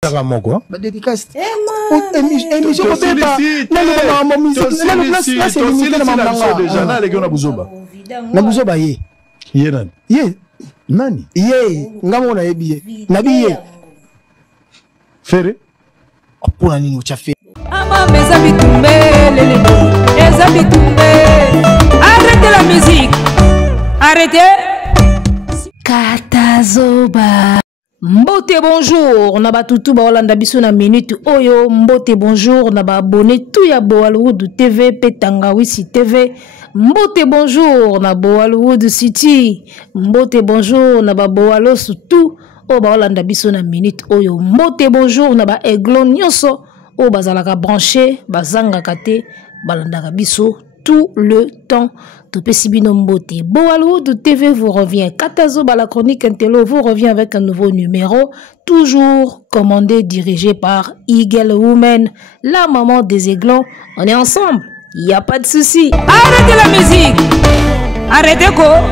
Quoi? Dédicace. Nani? Ngamo na yebiye. Nabiye. Fere? Apona nini uchafe. Ama meza bitumbe lele. Meza bitumbe. Arrêtez la musique. Arrêtez. Katazoba. Mbote bonjour, na batutu ba Holanda biso na minute oyo. Mbote bonjour, na ba abonné tout ya Boalwood TV Petangawisi TV. Mbote bonjour, na Boalwood City. Mbote bonjour, na ba Boalo surtout o ba Holanda biso na minute oyo. Mbote bonjour, na ba Eglon nyonso o bazalaka branché, bazangaka te, balandaka biso tout le temps. Topesi bino mbote. Boalwood TV vous revient. Katazoba la chronique Intello vous revient avec un nouveau numéro. Toujours commandé, dirigé par Eagle Woman, la maman des aiglons. On est ensemble. Il n'y a pas de souci. Arrêtez la musique. Arrêtez quoi.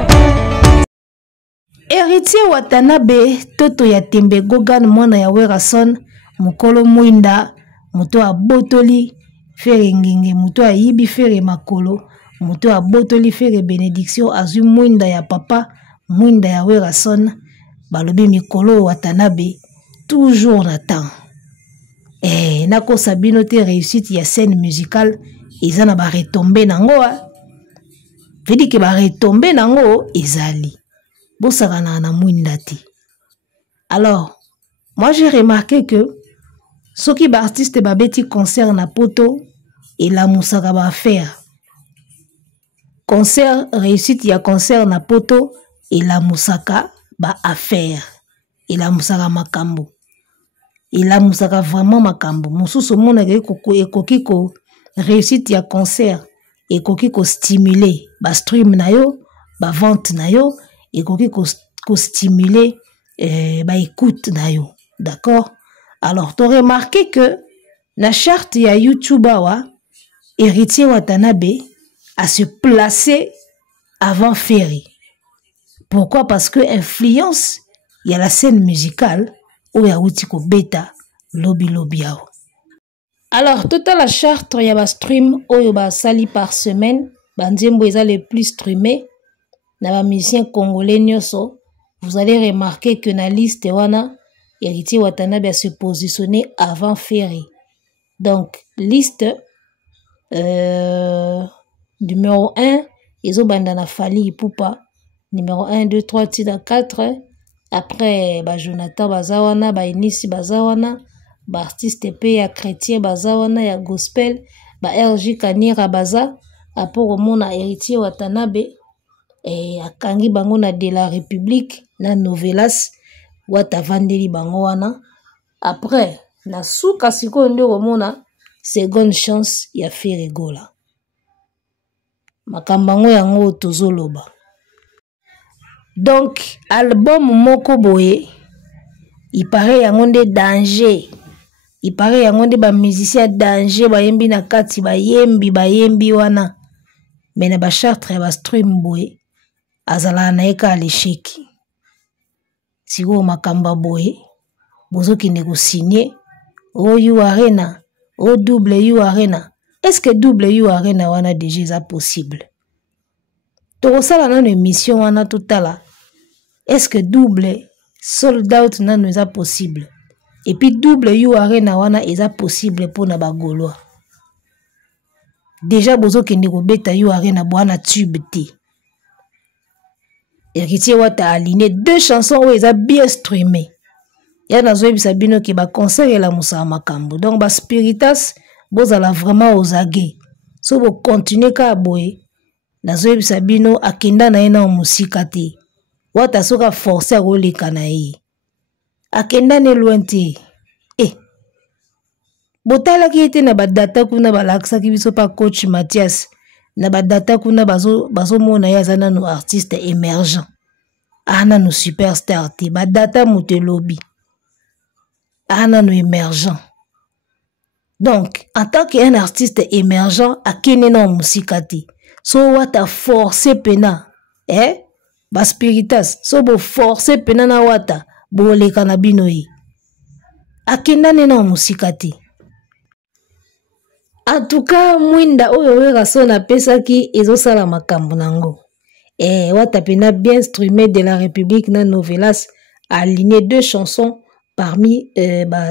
Héritier Watanabe, Toto ya Tembe Gogan, Mwana ya Werason, Mukolo Mwinda, Muto a Botoli, Fere Ngenge, Muto a Yibi Fere Makolo, Muto a Botoli Fere Benediction, Azu Mwinda ya Papa, Mwinda ya Werason, Balobi Mikolo Watanabe, toujours n'attend. Nako Sabino te réussite ya scène musicale, Izana ba retombe nango, Vedi ke ba retombe nango, Izali. Bosagana na Mwinda ti. Alors, moi j'ai remarqué que ce qui ba artiste ba beti concert na poto et la musaka ba faire. Concert réussite ya concert na poto et la musaka ba affaire. Et la musaka makambo. Et la musaka vraiment makambo. Mususu mona ekoki ko réussite ya concert ekoki ko stimuler ba stream na yo, ba vente na yo, ekoki ko stimuler ba écoute na yo. D'accord? Alors, tu as remarqué que la charte ya YouTube wa Héritier Watanabe a se placer avant Ferry. Pourquoi? Parce que influence, il y a la scène musicale où il y a Outiko Beta, Lobby Lobiao. Alors, toute la charte, il y a un stream où il y a sali par semaine. Bandiembo est le plus streamé. Dans la musicien congolais, vous allez remarquer que dans la liste, wana, Héritier Watanabe a se positionné avant Ferry. Donc, liste numéro 1, ils ont bandana Fali Poupa. Numéro 1, 2, 3, 4. Après, Jonathan Bazawana, Inisi Bazawana, artiste P, ya chrétien Bazawana, ya gospel, RJ Kanira Baza, après au monde Héritier Watanabe, et à Kangi Bangona de la République, na Novelas, Wata Vandeli Bangoana. Après, na Souka Siko Ndero Mona, seconde chance, ya Ferregola. Makambango yango tozoloba. Donc, album Moko Boye, il paraît yango de danger. Il paraît yango de ba musicien danger, ba yembi na kati, ba yembi wana. Mena ba chartre ba stream boye, azala na eka alesheki. Sigo makamba boye, bozo ki nego signé, o you arena, o double you arena. Est-ce que double you arena wana déjà possible? Torosala na émission wana totala. Est-ce que double sold out na nous a possible? Et puis double you arena wana est possible pour na bagoloa. Déjà bozo ki nego beta you arena boana tube ti. Héritier Wata aligné 2 chansons où ils ont bien streamé. Ya nazo ebisa bino ki ba concert la musa makambo. Donc ba spiritas bozala vraiment aux aguets. So bo continuer ka boye. Nazo ebisa bino akenda na ena musika te. Wata soka forcer roleka na ye. Akenda ne loin te. Botala ki ete na ba data kuna ba laksa ki biso pa coach Mathias. Na ba data kuna bazo mona ya zana no artiste émergent. Ana no superstar te ba data mutelobi. Ana no émergent. Donc, en tant qu'un artiste émergent, à kene na musika te. So wata forcer pena, ba spiritas, so bo forcer pena na wata, bo leka na binoyi. akendane na musika te. En tout cas mwinda oyo weraso na pesaki ezosala makambo nango. Wata pena bien streamé de la République na Novelas aligné 2 chansons parmi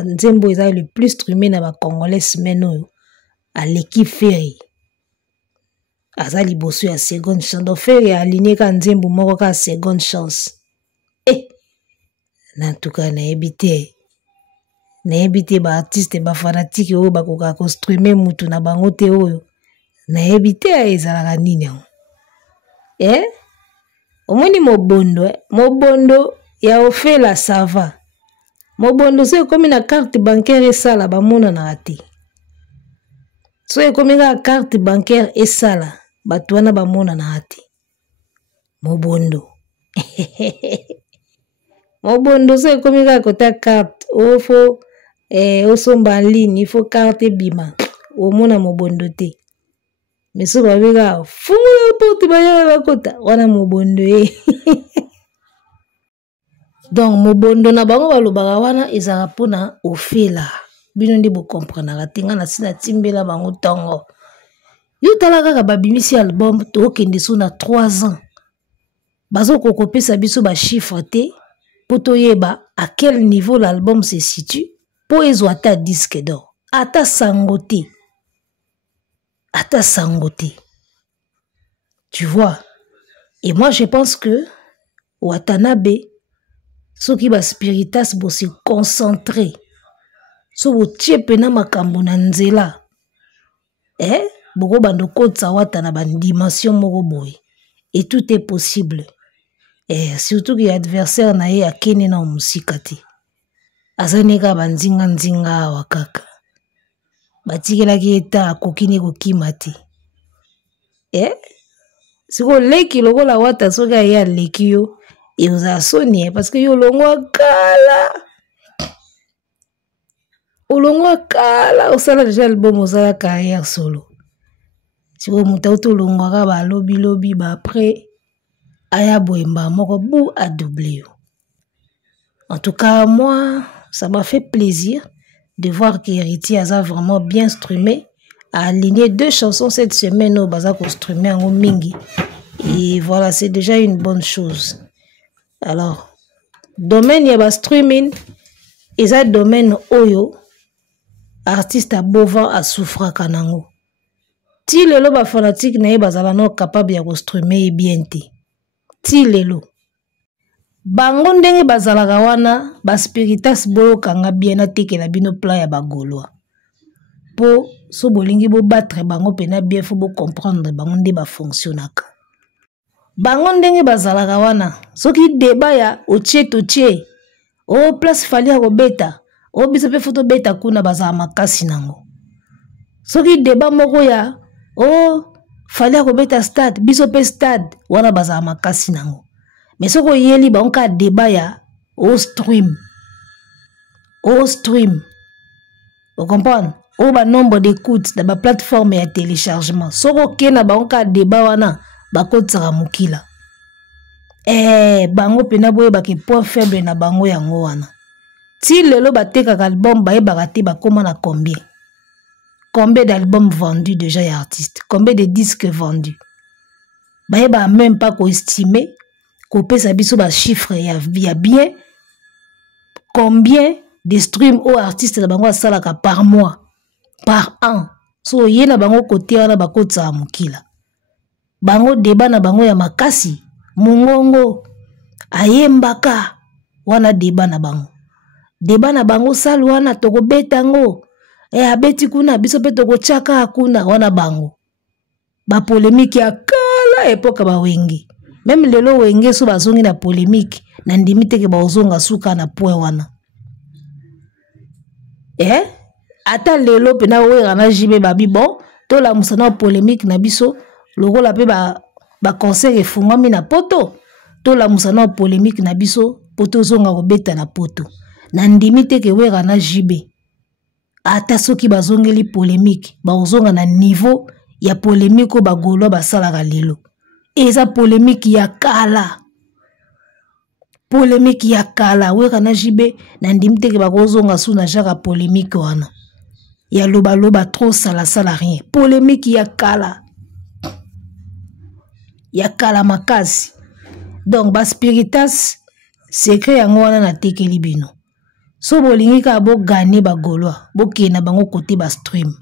nzembo eza le plus streamé na ba congolais semaine oyo à l'équipe Ferry. Aza liboso ya seconde chance. Donc Ferry aligné ka nzembo moko ka seconde chance. En tout cas nayebi te ba artiste ba fanatique oyo bakoka ko streamer mutu na bango te oyo. Nayebi te ezalaka nini yango. Omoni mobondo ya ofela sava. Mobondo so ekomi na carte bancaire esala bamona na te. So ekomi na carte bancaire esala bato wana bamona na te. Mobondo. Mobondo so ekomi na kota carte ofo osomba en ligne il faut carte bima. Omona mobondo te. Mais so babika fungula porte baya bakota wana mobondo Donc mobondo na bango balobaka wana ezala pona ofela. Bino ndi bo comprendre tinga na sina timbela bango tongo. Yo tala kaka babimisi album to kende so na 3 ans. Bazo kokopesa biso ba chiffre te poto yeba à quel niveau l'album se situe po ezo ata disque d'or. Ata sangote. Tu vois. Et moi je pense que Watanabe ceux qui ba spiritas bo se concentrer so bo tiepena makambo na nzela boko bando kotsa wata na ban dimension moko boy et tout est possible surtout que adversaire na ye akene na musika te azaneka banzinga wakaka batikelaki eta akokini kokima te siko leki lokola wata soka ya leki yo eoza soni parce que yo longwa kala osala déjà album osala carrière solo siko mutauto longwa ka ba lobi ba après aya boemba moko bou a doublé. En tout cas moi ça m'a fait plaisir de voir que Héritier a vraiment bien streamé, a aligné 2 chansons cette semaine au Bazako streamé en mingi. Et voilà, c'est déjà une bonne chose. Alors, domaine yaba streaming, et ça domaine oyo, artiste à Bovan à souffra kanango. Ti lelo ba fanatique na bazala no capable ya ko streamer bien te. Ti lelo. Bango ndenge bazalaka wana ba spiritas boyo kanga bien atekela bino plan ya bagolwa po so bolingi bo battre bango pena bien faut bo comprendre bango nde ba fonctionnaka bango ndenge bazalaka wana soki débat ya otie o place fali ya kobeta o biso pe photo beta kuna bazala makasi nango soki débat moko ya o fali ya kobeta stade biso pe stade wana bazala makasi nango. Mais ce qu'on y a libre, on a débat ya au stream. Vous comprenez? Au bas nombre d'écoutes dans la plateforme et téléchargement. Ce qu'on a débat wana bakot sera mukila. Bango pena boye baki point faible na bango yango wana. Si lelo bateka album bae bagati bakoma na combien? Combien d'albums vendus déjà y artistes? Combien de disques vendus? Bae ba même pas ko estimer. Kopé sa biso ba chiffre ya bien combien de streams aux artistes na bango salaka par mois par an so yena bango côté wana bakotsa mukila bango débat na bango ya makasi mungongo ayembaka wana débat na bango salu wana toko betango abeti kuna biso pe toko chaka kuna wana bango ba polémique ya kala époque ba wengi. Même lelo wenge so bazongi na polémique na ndimite ke bazonga suka na point wana. Ata lelo pena wera na jibe babi bon to la musana polémique na biso lokola pe ba concert efungami na poto to la musana polémique na biso poto zonga kobeta na poto na ndimite ke wera na jibe ata soki bazongeli polémique bazonga na niveau ya polémique ba golo ba sala lelo. Et ça polémique ya kala. polémique ya kala weka na jibe na ndimte ke bakozonga suna jaka polémique wana ya loba loba trop sala rien polémique ya kala makasi donc ba spiritas secret yango wana na tekeli bino so bolingi ka bo gagner ba golwa bokena bango côté ba stream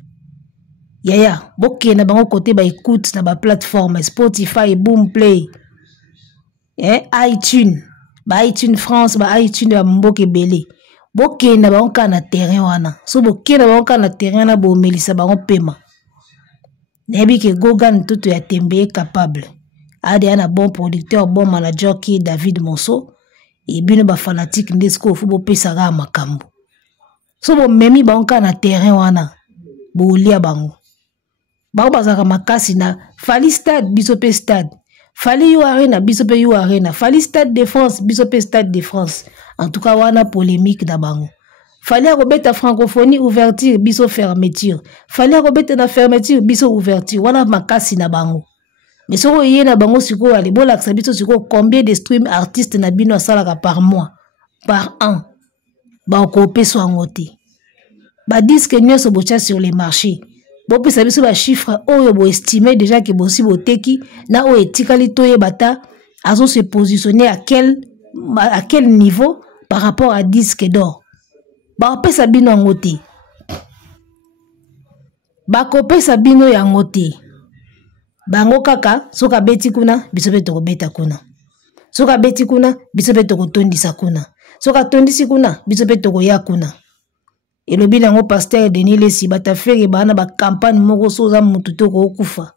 yaya bokena bango côté ba écoute na ba plateforme Spotify Boomplay iTunes ba iTunes France ba iTunes ba mboke belé bokena bango ka na terrain wana so bokena bango ka na terrain na bo melisa bango pema nebi ke Gogan tout ya tembe capable ade un bon producteur bon manager qui est David Monso et bino ba fanatique ndesko fu bo pesa ga makambo so bo memi bango ka na terrain wana bo lia bango bazaka makasi na fali stade biso pe stade fali yu arena biso pe yu arena fali stade de France biso pe stade de France en tout cas wana polémique na bango fali akobeta francophonie ouverture biso fermeture fali akobeta na fermeture biso ouverture wana makasi na bango mais soko yé na bango siko ali bolakisa biso siko combien de stream artistes na bino asalaka par mois par an ba ko peso angote ba disque nyonso bocha sur les marchés bo pesa biso ba chiffre oyo bo estimer déjà que bosi boteki na o etikali toye bata azo se positionner à quel niveau par rapport à disque d'or ba pesa bino angote ba ko pesa bino yangote bango kaka soka beti kuna biso pe to beta kuna soka beti kuna biso pe to tondisa kuna soka tondisi kuna biso pe to ya kuna elobi nango pasteur Denis Lesi bata fere bana ba campagne moko soza mutu to ko kufa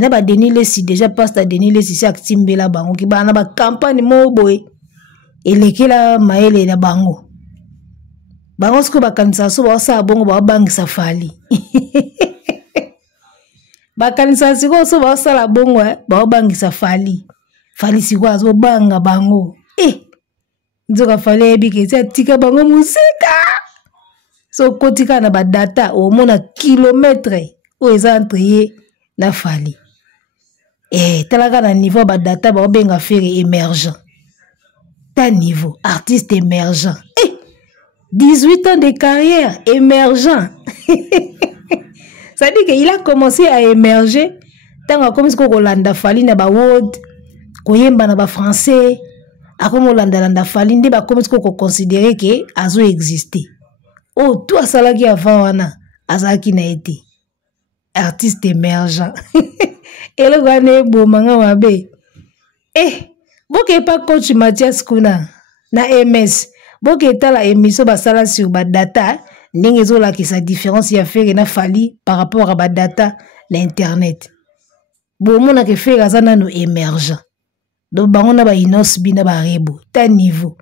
na ba Denis Lesi déjà pasteur Denis Lesi si aktimbela bango ki bana ba campagne mo boy elekela maele na bango sko ba kanisa so ba sa bongo ba bangisa fali bakanisa siko so ba sala bongo ba bangisa fali siko azo banga bango nzoka fali ebike ti atika bango musika so kotika na ba data au mona kilometre o eza entre ye na fali talaka na niveau ba data ba benga faire émergent ta niveau artiste émergent 18 ans de carrière émergent. Ça dit qu'il a commencé à émerger tant que comme ce qu'on landa fali na ba word koyemba na ba français akomo landa fali nde ba comme ce qu'on considérer que azo exister oh toi salaki avant wana azaki na été artiste émergent et le gane bo manga mabe boke pas coach Mathias kuna na MS boke tala émission ba sala sur ba data ndenge zo la ki sa différence ya faire na fali par rapport à ba data l'internet bo mona ke faire azana no émergent donc bango na ba inos bina ba rebo ta niveau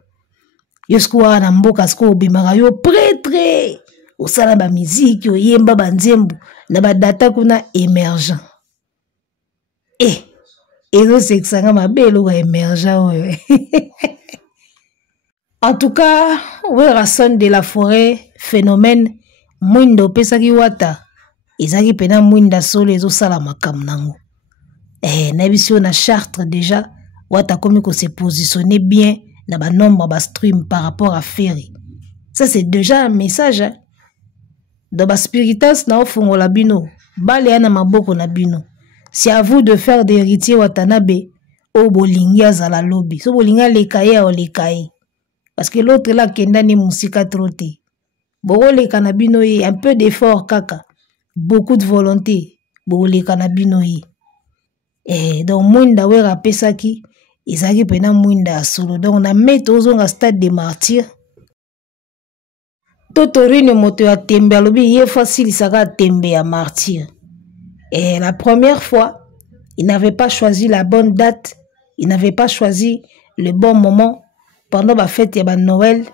yosko na mboka sko bimaka yo prêtre au sala ba musique yo yemba ba nzembo na ba data kuna émergent ezo seksanga mabelo ba émergent oyo. En tout cas, Werrason de la forêt, phénomène, mwindo pesaki wata, ezaki pena mwinda solo ezo sala makam nango. Nabisio na Chartres déjà, wata komi ko se positionner bien na ba nombre ba stream par rapport à Ferry. Ça c'est déjà un message. Hein? Dans ba spiritas na ofungo la bino, bale na maboko na bino. C'est à vous de faire des héritiers Watanabe au bolingi azala lobby. So bolinga lekaye o lekaye. Parce que l'autre là kenda ni musika troté. Bogole kanabino yi un peu d'effort kaka. Beaucoup de volonté. Bogole kanabino yi. Donc mwinda wera pesaki izaki pena mwinda solo. Donc na meto ozonga stade de martyr. Totorine moto ya tembe alobi ye facile saka tembe ya martyr. Et la première fois, il n'avait pas choisi la bonne date, il n'avait pas choisi le bon moment pendant la fête de Noël.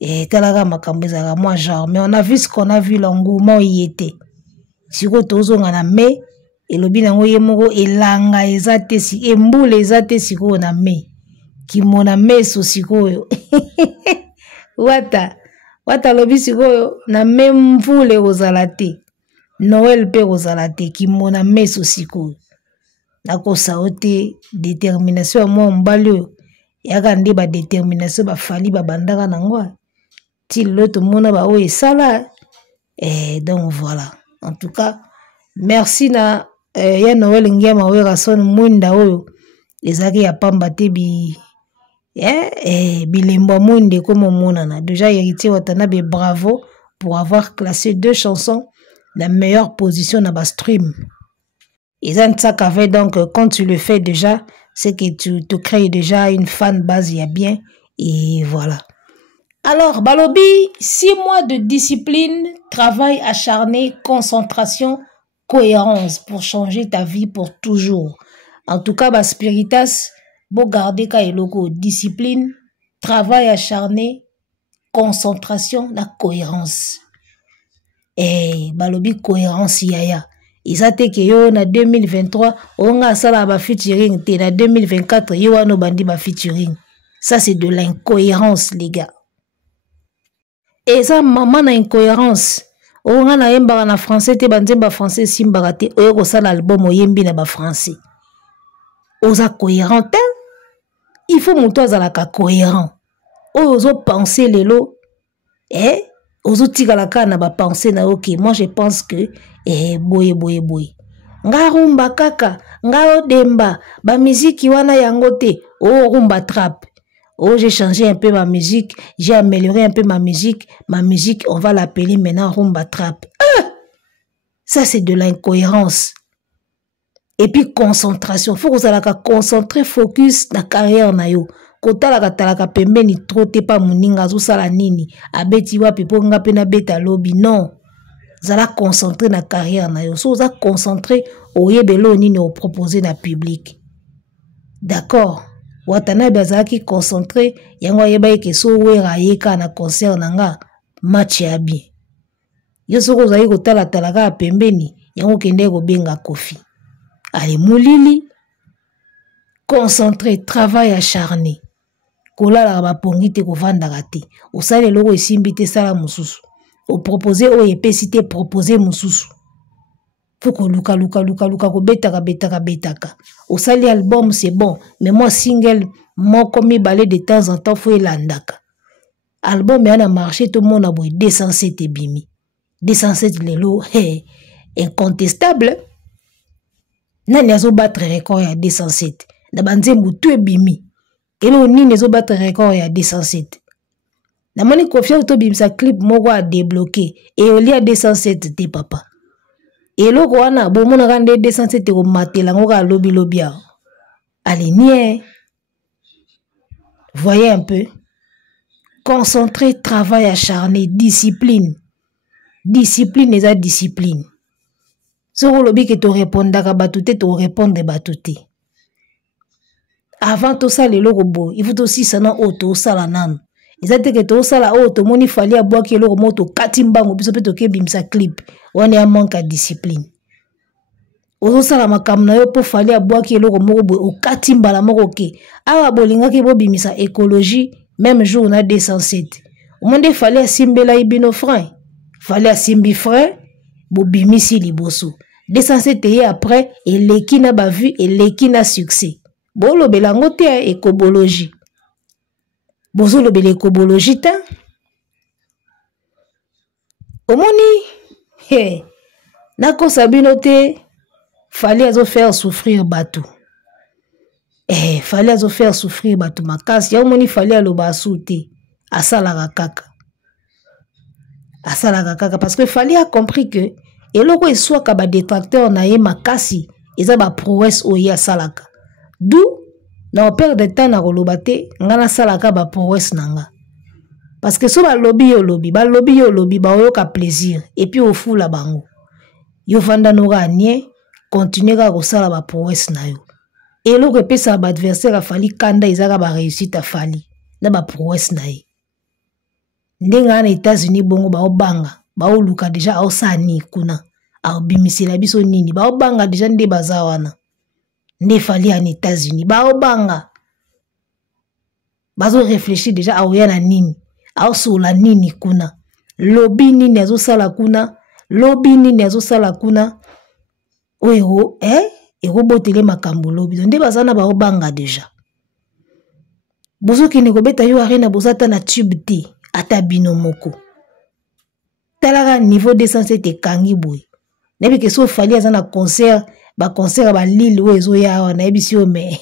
Et talaga makambezara moi genre, mais on a vu ce qu'on a vu, l'engouement y était. Si vous tozo ngana me, et le binango yemoko elanga ezate si embule ezate si ko na me, ki mona me so siko yo. Wata lobi siko yo na me mvule ozalate. Noël pe ozalate ki mona meso siko. Nako saote détermination mo mbalo yaka nde ba détermination ba fali ba bandaka nango ti l'autre mona ba o esala donc voilà en tout cas merci na ya Noël Ngema wera son mwinda oyo ezaki ya pamba te bilembo mwinde comme monana déjà héritier watana be bravo pour avoir classé 2 chansons la meilleure position na ba stream. Et ça qu'avait donc quand tu le fais déjà c'est que tu te crées déjà une fan base il y a bien et voilà. Alors balobi 6 mois de discipline, travail acharné, concentration, cohérence pour changer ta vie pour toujours. En tout cas, Spiritas, bon garder ka eloko discipline, travail acharné, concentration, la cohérence. Et balobi cohérence yaya. Isa te ke yo na 2023, on a sala ba featuring te na 2024 yo wano bandi ba featuring. Ça c'est de l'incohérence les gars. Et ça maman na incohérence. On a yemba na français te banzemba français simbaka te oyo ko sala album oyembi na ba français. Oza cohérent, il faut moto azalaka cohérent. Ozo penser lelo, ozo tikalaka na ba penser na ok, moi je pense que boye. Nga rumba kaka, nga odemba, ba musique wana yango te, rumba trap. Oh, j'ai changé un peu ma musique, j'ai amélioré un peu ma musique, on va l'appeler maintenant rumba trap. Ça c'est de l'incohérence. Et puis concentration, faut que vous allez concentrer focus na carrière na yo. Kota la talaka pembe ni trote pa muninga zo sala nini, abeti wapi po nga pe na beta lobby non. Vous allez concentrer na carrière na yo. So vous allez concentrer au yebelo nini au proposer na public. D'accord. Watana bazaki concentré yango yeba ke so wera yeka na concert nanga match ya bien. Yo so ko zali ko tala talaka pembeni yango kende ko benga kofi. Allez moulili concentré travail acharné. Kolala ba pongi te ko vanda gati. O sale loko esimbi te sala mususu. O proposer o epesi te proposer mususu. Faut luka ko betaka. Au sali album c'est bon, mais moi single, moi comme balai de temps en temps faut landaka. Album yana marché tout le monde a boy 207 bimi. 207 lelo, incontestable. Nani azo battre record ya 207. Na banzembu tout bimi. Elo nini azo battre record ya 207. Na moni confiance to bimsa clip moko a débloqué et au lia 207 te papa. Et le wana bomona kande 207 ko matela ngoka lobi a. Allez nie. Voyez un peu. Concentré, travail acharné, discipline. Discipline et discipline. Si vous lobi que tu répondaka batouté, tu répondre batouté. Avant tout ça, les logo, il faut aussi savoir auto sala nan. Ils que tu sala auto moni fali aboa ki logo moto katimbango biso peto ke bimsa clip. On est en manque de discipline. Ozo sala makamna yo po fali aboa ki logo moko boy o katimbala moko ke. Awa bolinga ki bo bimisa écologie même jour na 207. O monde fali asimbela ibino frein. Fali asimbi frein bo bimisi liboso. 207 et après et leki na ba vu et leki na succès. Bo lo belango te écologie. Bozo lo bele écologie ta. Omoni nako sabino te fallait azo faire souffrir bateau. Fallait azo faire souffrir bateau makasi. Ya omoni fallait aloba asute asala kaka. Asala kaka parce que fallait a compris que eloko eswa ka ba détracteur na ye makasi eza ba prouesse oya asalaka. D'où na perdre de temps na koloba te ngana salaka ba prouesse nanga. Parce que so ba lobby yo lobby ba oyoka plaisir et puis au fou la bango. Yo vanda noga nie continuer ka kosala ba prouesse na yo. Et lo repesa ba adversaire a fali kanda izaka ba réussite a fali na ba prouesse na ye. Ndenga na États-Unis bongo ba obanga ba oluka déjà au sani kuna a bimisela biso nini ba obanga déjà nde bazawana. Nde fali en États-Unis ba obanga bazo réfléchir déjà a oyana nini. Aosola nini kuna lobby nini azosala kuna lobby nini azosala kuna oyo ekobotele makambo lobby nde bazana ba obanga déjà bozo ki ne kobeta yo arena bozata na tube te ata bino moko talaka niveau 207 kangi boy nebi ke so fali aza na concert ba Lille ou ezo ya wa na ebisi o me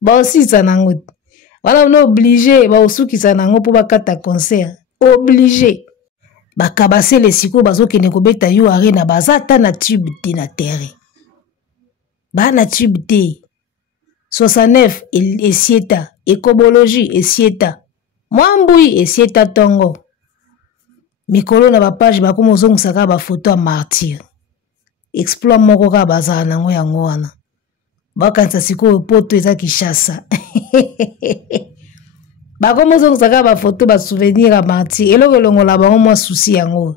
ba aussi ça nango wala on obligé ba osuki ça nango po bakata concert obligé bakabase le siko bazo ki ne kobeta yo arena bazata na tube te na terrain ba na tube te 69 esieta écobologie esieta mwambui esieta tongo mikolo na ba page ba komo zongusaka ba photo ya martyr exploit moko ka bazala nango yango wana bakanisa sikoyo poto eza Kinshasa bakomo zongusaka ba photo ba souvenir ya martyr eloko elongola bango mwa souci yango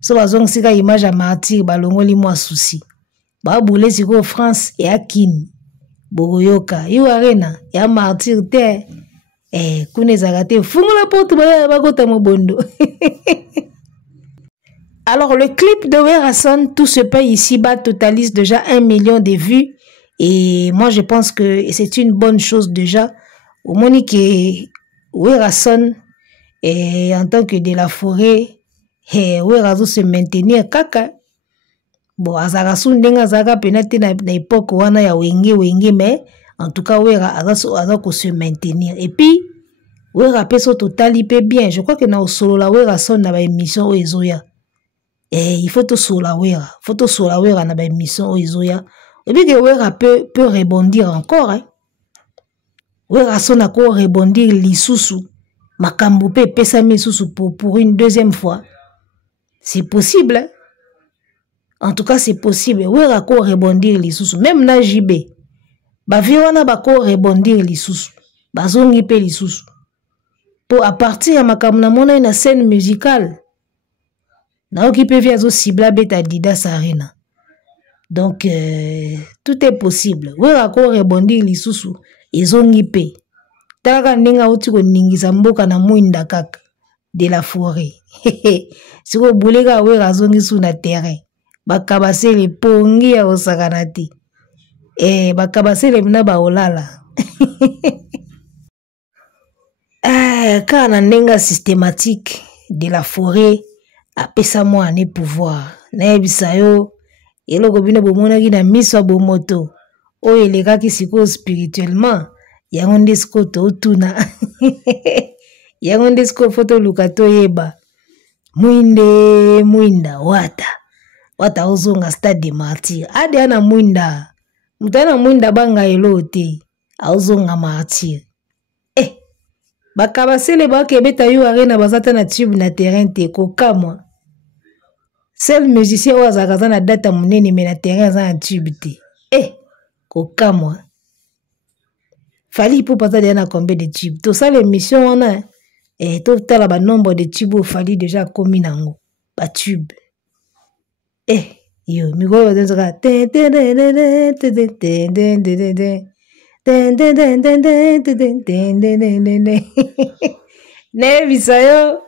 so bazongisika image ya martyr balongoli mwa souci babule sikoyo France ya Kini bogoyoka yo arena ya martyr te kuna ezalaka te fungola poto bakota mobondo. Alors le clip de Werrason, tout se paye ici-bas, totalise déjà 1 million de vues et moi je pense que c'est une bonne chose déjà au moins que Werrason en tant que de la forêt Werrason se maintenir kaka bon azarasu ndenga zaka penate na époque wana ya wenge mais en tout cas Wera azako se maintenir et puis Wera peso totali pe bien je crois que na solo la Werrason na ba émission ezoya il faut tout sur la Wera na ba émission ezoya et puis que Wera peut rebondir encore hein. Werrason ako rebondir lisusu makambo pe pesa misusu pour une deuxième fois c'est possible hein? En tout cas, c'est possible. Wera ko rebondir lisusu. Même na JB. Ba viwana ba ko rebondir lisusu. Bazongi pe lisusu. Pour à partir ya makamuna mona une scène musicale. Na okipe via zo cibla beta Didas Arena. Donc tout est possible. Wera ko rebondir lisusu. Ezongi pe. Talaka ndinga uti ko ningisa mboka na mwinda kaka de la forêt. Siko bulega Wera zongi su na terrain. Bakabasele pongi ya osakanati bakabasele mna baolala kana nenga systématique de la forêt apesa moi ne pouvoir na ebisa yo eloko bino bomonaki na miso bomoto oyo elekaki siko spirituellement yango nde siko totuna yango nde siko foto lukato yeba mwinda wata ozonga stade de martyr ade ana mwinda mutana mwinda banga elote ozonga martyr bakabasele bakebeta yo arena bazata na tube na terrain te kokamwa seul musicien oyo azalaka na data monene me na terrain aza na tube te kokamwa fali po pata deya na combien de tube tosala émission wana totala ba nombre de tube oyo fali déjà komi nango ba tube yo mikolo bazenzaka nebisa yo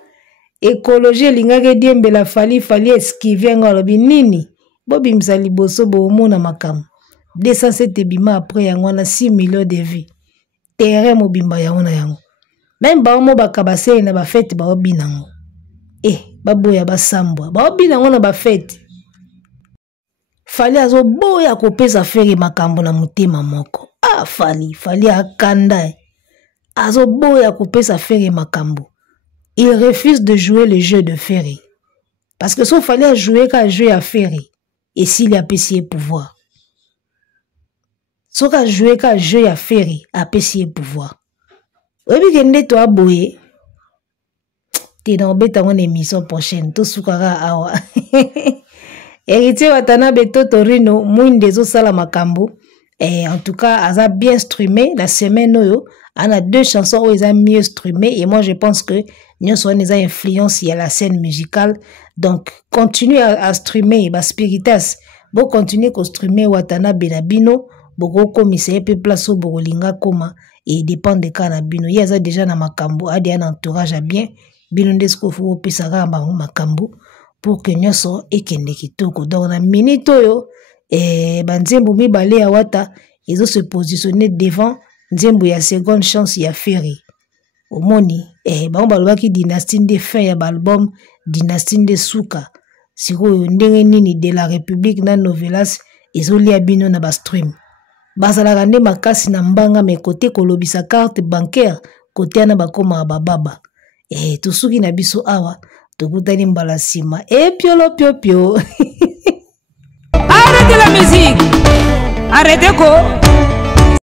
écologie elingaki diembela fali esquive yango alobi nini bobimisa liboso bomona makambo 207 ebima après yango wana 6 millions de vues terrain mobimba yango na yango même baomo bakabasele na bafete baobina yango baboya basambwa baobina yango na bafete fali azoboya kopesa fere makambo na mutema moko fali akanda azoboya kopesa fere makambo il refuse de jouer le jeu de Ferry parce que son fallait jouer qu'à jouer à Ferry et s'il a payé pouvoir so ka jouer qu'à jouer à Ferry a payé pouvoir obi kende to aboye te na obeta mon émission prochaine to sukara awa héritier Watanabe Totorino mwinde zo sala makambo en tout cas aza bien streamé la semaine oyo ana 2 chansons où ils ont mieux streamé et moi je pense que nous sommes des influences à la scène musicale donc continuez à streamer ba spiritas bo continuer à streamer Watanabe na bino boko komisa pe place au bolinga koma et dépend de kanabino il y a déjà na makambo a un entourage bien bino ndesko fo pesa gamba makambo pour que nyoso ekende kitoko donc na minute oyo banzembo mibale ya wata ils ont se positionner devant nzembo ya seconde chance ya Ferry omoni bango balobaki dynastie de fin ya album dynastie de suka sikoyo ndenge nini de la République na Novelas ezolia bino na ba stream bazalaka nde makasi na mbanga me kote kolobisa carte bancaire kote na bakoma bababa tosuki na biso awa tokutani mbala nsima piolo pio. Arrêtez la musique. Arrêtez quoi?